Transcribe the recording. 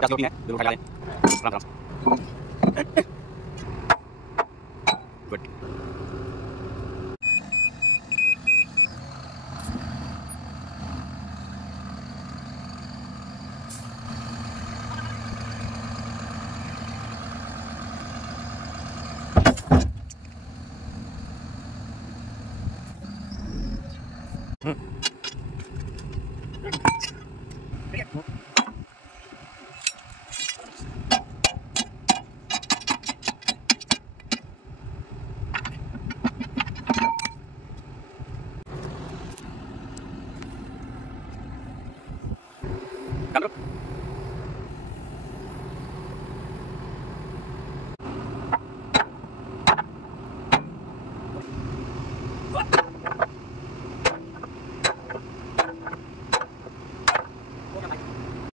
50 की है, जरूर उठा लें। आराम आराम। गुड। काम करो।